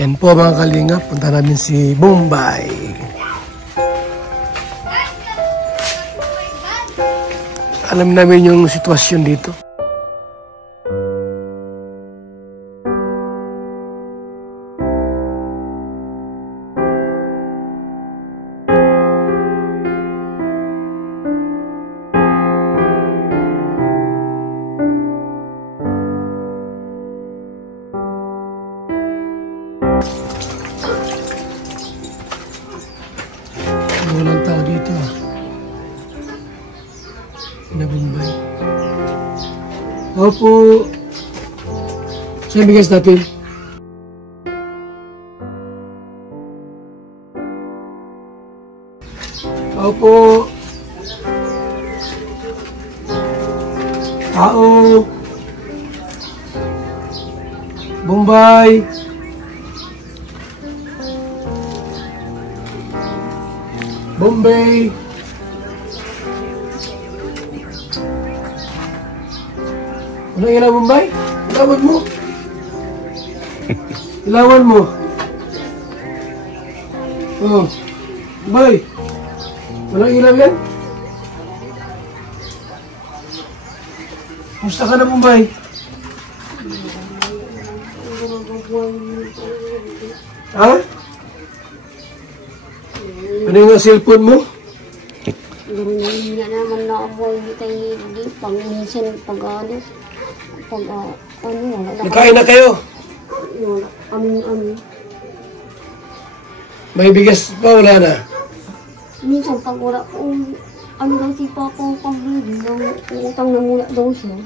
Yan po mga kalingap, punta namin si Bombay. Alam namin yung sitwasyon dito. Walang tao dito. Na Bombay. Opo. Saan bigas natin? Opo. Tao. Bombay. Bombay. Walang ilaw, Bombay? Ilawan mo. Ilawan mo. Oh. Bombay. Walang ilaw yan? Musta ka na, Bombay? Ha? Ano yung cellphone mo? Hindi na naman na-avoid tayo hindi. Pag minsan, pag ano, Nakain na kayo? Ano. May bigas pa, wala na? Minsan, pag wala kong, ano daw si Papa ang pag-ibig, utang na muna daw siya.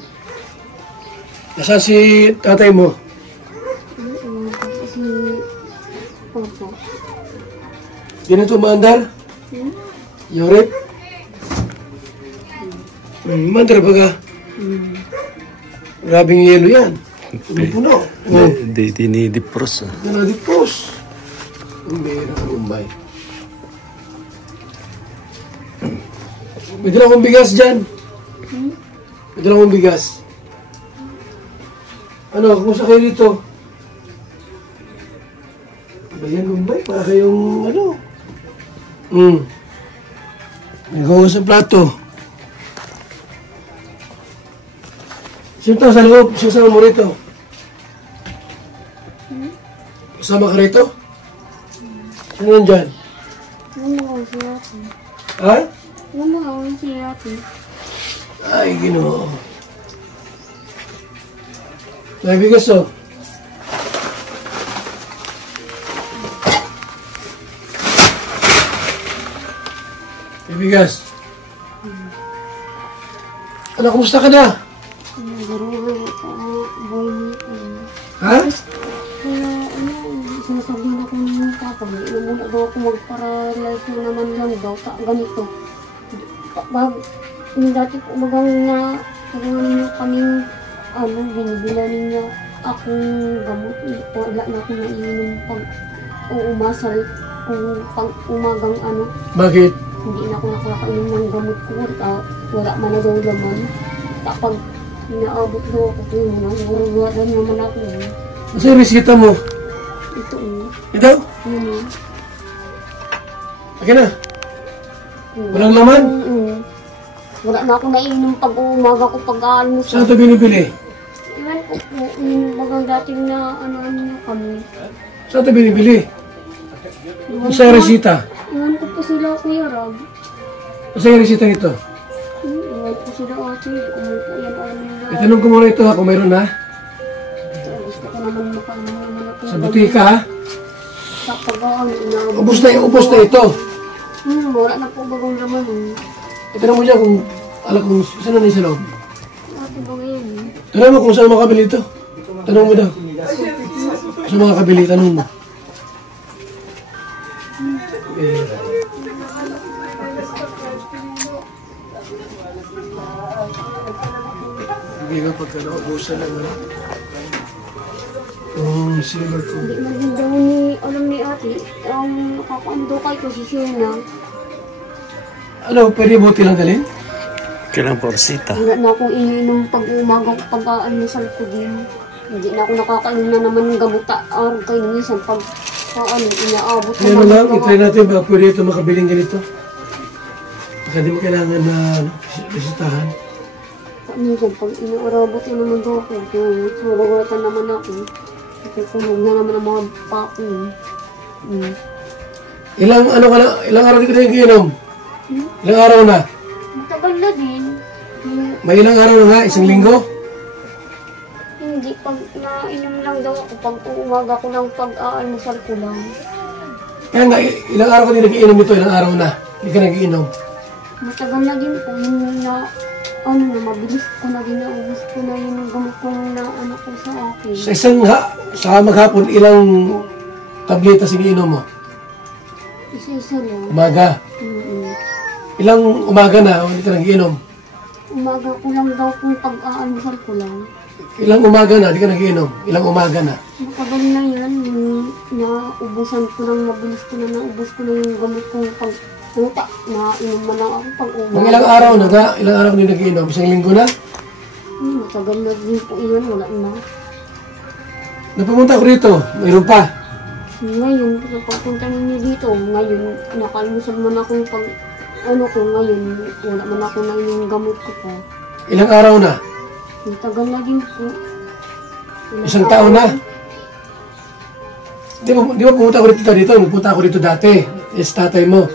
Nasaan si tatay mo? Si Papa. Ganito maandar? Yorip? Mandar ba ka? Grabing yelo yan. Puno. Hindi dinidipros. Dinidipros. Ang bihira ng Bombay. May dala akong bigas dyan. May dala akong bigas. Ano, kumusta kayo dito? Ba yan, Bombay? Para kayong ano? Nagawa sa plato. Sino to sa loob? Sino mo rito? Kasama ka rito? Ano yan dyan? Namahaw si Ate. Ha? Namahaw si Ate. Ay, Ginoo. May bigas oh. May bigas. Ano, kumusta ka na? Ha? Kaya, sinasabihin ako ng Papa, muna daw ako magparalyze na naman lang daw, ganito. Dati po magang na, tulungan niyo kaming, binibilan niyo akong gamot. Wala na akong naiinom pag umasal, pag umagang Bakit? hindi na ako nakakainom ng gamot ko. Wala man na daw laman. Kapag inaabot daw ako, wala naman ako. Kasi yung resita mo? Ito Ito? Yun Okay na? Walang laman? Wala na ako nainom pag umaga ko pag-aalmusal. Saan ito binibili? Iwan ko po, bagang dating na ano kami. Saan ito binibili? Saan yung resita? Iwan ko po sila, Kuya Rab. Saan yung resita nito? Iwan ko sila, Ate. Kung po yan alam nila. Itanong ko muna ito ha, kung mayroon ha? Gusto ko naman makainom naman ako. Sa butika ha? Sa pag-aalmusal. Ubus na ito. Wala na po bagang laman. Itanong mo dyan kung alam kung saan na sa loob. Ate ba ngayon? Tanong mo kung saan makabili ito. Tanong mo daw. Saan makakabili? Tanong mo. Hindi nga pagka naubusan lang ha. Silver ko. Hindi man din daw ni, alam ni Ate, ang nakakaano daw kay ko si Shena. Ano, pwede buti lang dalhin? Kailang porsita. Wala na akong iniinom pag umaga ko pag-aalmusal ko din. Hindi na ako nakakainom na naman ng gamot araw kayo minsan pag inaabot Kaya na lang, itry natin ba pwede ito makabiling ganito? Baka di mo kailangan na resitahan. Minsan pag inaarabot na naman daw ako, suragatan naman ako. Kukunog na naman ang mga pako. Ilang araw di ka na iinom? Ilang araw na? Matagal na din. May ilang araw na nga? Isang linggo? Hindi, pag nainom lang daw ako, pag umaga ko lang, pag almusal ko lang. Kaya nga, ilang araw ka din nag-iinom nito? Ilang araw na? Hindi ka nag-iinom? Matagal na din po, mabilis ko na din, naubos ko na yung gamot ko na anak ko sa akin. Sa maghapon, ilang tableta siniinom mo? Isa-isa lang. Umaga? Ilang umaga na o hindi ka nag-iinom? Umaga ko lang daw kung pag-aalmusal ko lang. Ilang umaga na, di ka nag-iinom? Ilang umaga na? Matagal na yan, naubusan ko lang, mabilis ko na naubos ko na yung gamot kong pag-uta. Nainom na lang ako pag-umaga. Mga ilang araw na nga, ilang araw na nag-iinom? Isang linggo na? Matagal na din po iyon, wala na. Napumunta ko rito, mayroon pa. Ngayon, sa pagpunta ninyo dito, ngayon, nakalmusal man ako pag, ngayon, wala man ako na yung gamot ko pa. Ilang araw na? Matagal na din po. Isang taon na? Di ba pumunta ko dito? Pumunta ako dito dati. Yes, tatay mo.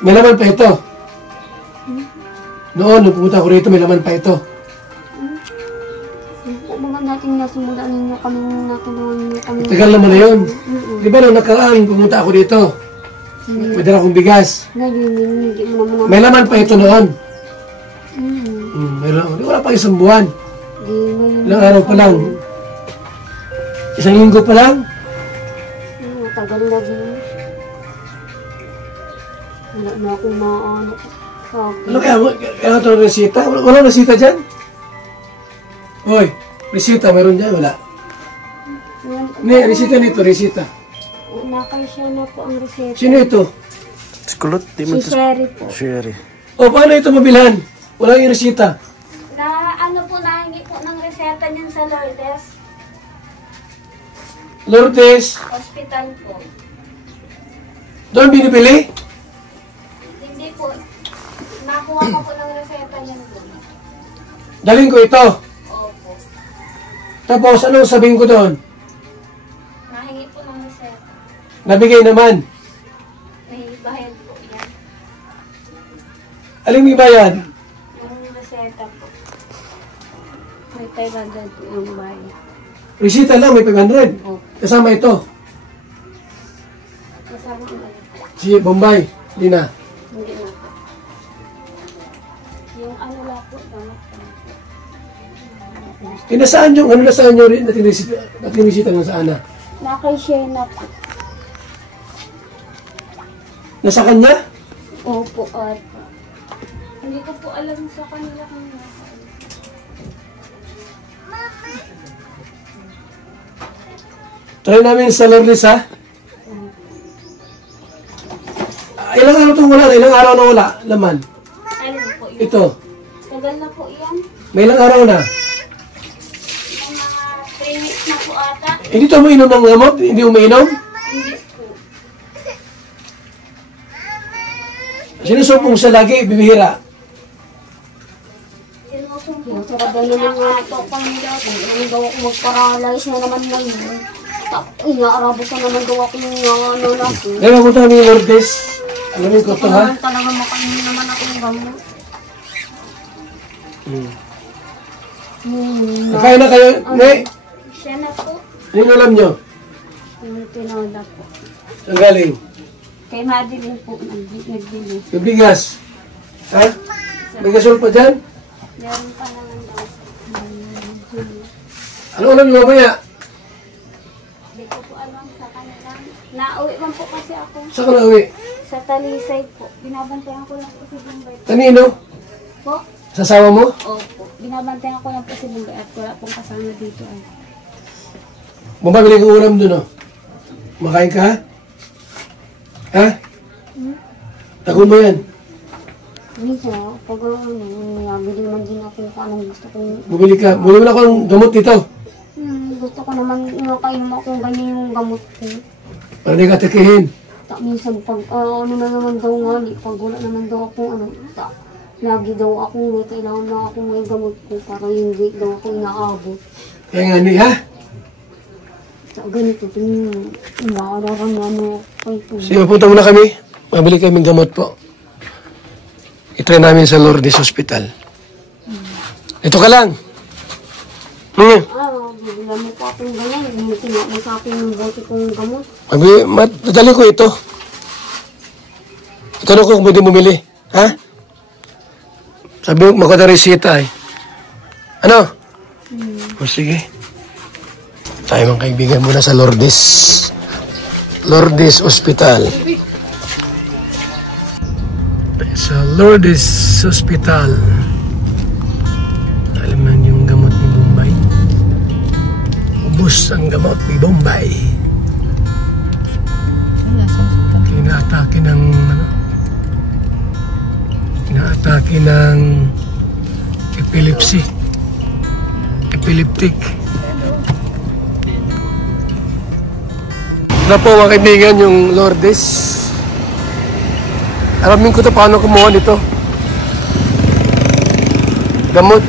May laman pa ito. Noon, nung pumunta ko rito, may laman pa ito. Mga dating nasimula ninyo kami natulungan ninyo kami. Tagal naman na yun. Di ba nung nakaraan, pumunta ako dito. May dala akong bigas. Ngayon, hindi mo naman. May laman pa ito noon. Wala pa isang buwan. Ilang araw pa lang. Isang linggo pa lang. Matagal na din. Wala na akong maano. Ano kaya ito resita? Walang resita dyan? Hoy, resita, mayroon dyan? Wala. Hindi, resita nito, resita. Nakay siya na po ang reseta. Sino ito? Skulot, di mo Si Sherry po. Sherry. O, paano ito mabilhan? Wala yung resita. Nahingi po ng reseta niyan sa Lourdes Lourdes, Hospital po. doon binibili? Hindi po. Nakuha ko po ng reseta niyan po. Daling ko ito. Opo. Tapos, ano sabihin ko doon? Nahingi po ng reseta. Nabigay naman. May bayad po yan. Aling may bayad? Yung reseta po. May 500 po yung bayad. Resita lang, may 500. Opo. Kasama ito. Kasama na. Si Bombay. Hindi na. Hindi na po. Yung ano lang po. Nasaan yung, nasaan yung nating resita ng saan na? Nakay siya na po. Nasa kanya? Opo, at hindi ko po alam sa kanila kung Try namin sa Lourdes, ha? Ilang araw itong wala? Ilang araw na wala? Laman. ano po yun. Ito. Tagal na po yan. May ilang araw na. May mga 3 weeks na po ata. Hindi ito umiinom ng gamot? Hindi umiinom? Hindi po. Sinusumpong siya lagi, bibihira. Sinusumpong. Sa kadali na nga ito pang dati. Ang gawa ko mag-paralyze na naman ngayon. Inaarabo ka naman gawa ko yung nanaki. Ngayon, mapunta kami yung Lourdes. Alamin ko ito, ha? Naman talaga makainin naman ako yung gamot. Nakain na kayo? Ne? Siya na po. Ano yung alam nyo? Yung tinola po. Saan galing? Kay Madeline po nagbili. Yung bigas. Ha? May gasol pa dyan? Meron pa naman daw. Ano alam nyo mamaya? Hindi ko po alam sa kanila. Nauwi man po kasi ako Saan ka na uwi? sa Talisay po. Binabantayan ko lang po si Bombay. Kanino? Po? Sa asawa mo? Opo. Binabantayan ko lang po si Bombay at wala pong kasama dito ay. Bumabili ka ulam dun, oh. Makain ka, ha? Ha? Tago mo yan. Minsan, pag nabili man din ako kung anong gusto ko. Bumili ka. Bumili mo na ako ng gamot dito. gusto ko naman nakainom akong ganyan yung gamot ko. Para di ka tikihin. Minsan pag ano na naman daw nga, pag wala naman daw ako lagi daw ako may kailangan na ako may gamot ko para hindi daw ako inaabot. Kaya nga ni, ha? Ganito, inaararan na ano ko. Sige, punta muna kami. Mabili kaming gamot po. I-try namin sa Lourdes Hospital. Ito ka lang. Bibilan mo pa akong ganyan. Hindi mo sa akin yung bote kong gamot. Madali ko ito. Ito ko kung pwede bumili. Ha? Sabi mo, makuha na resita eh. Ano? O sige. Tayo mga kaibigan muna sa Lourdes. Lourdes Hospital. Sa Lourdes Hospital. Alam mo yung gamot ni Bombay. Ubus ang gamot ni Bombay. Inaatake ng inaatake ng epilepsy. Epileptic. Ito po mga kaibigan yung Lourdes. Alamin ko ito paano kumuha nito. Gamot.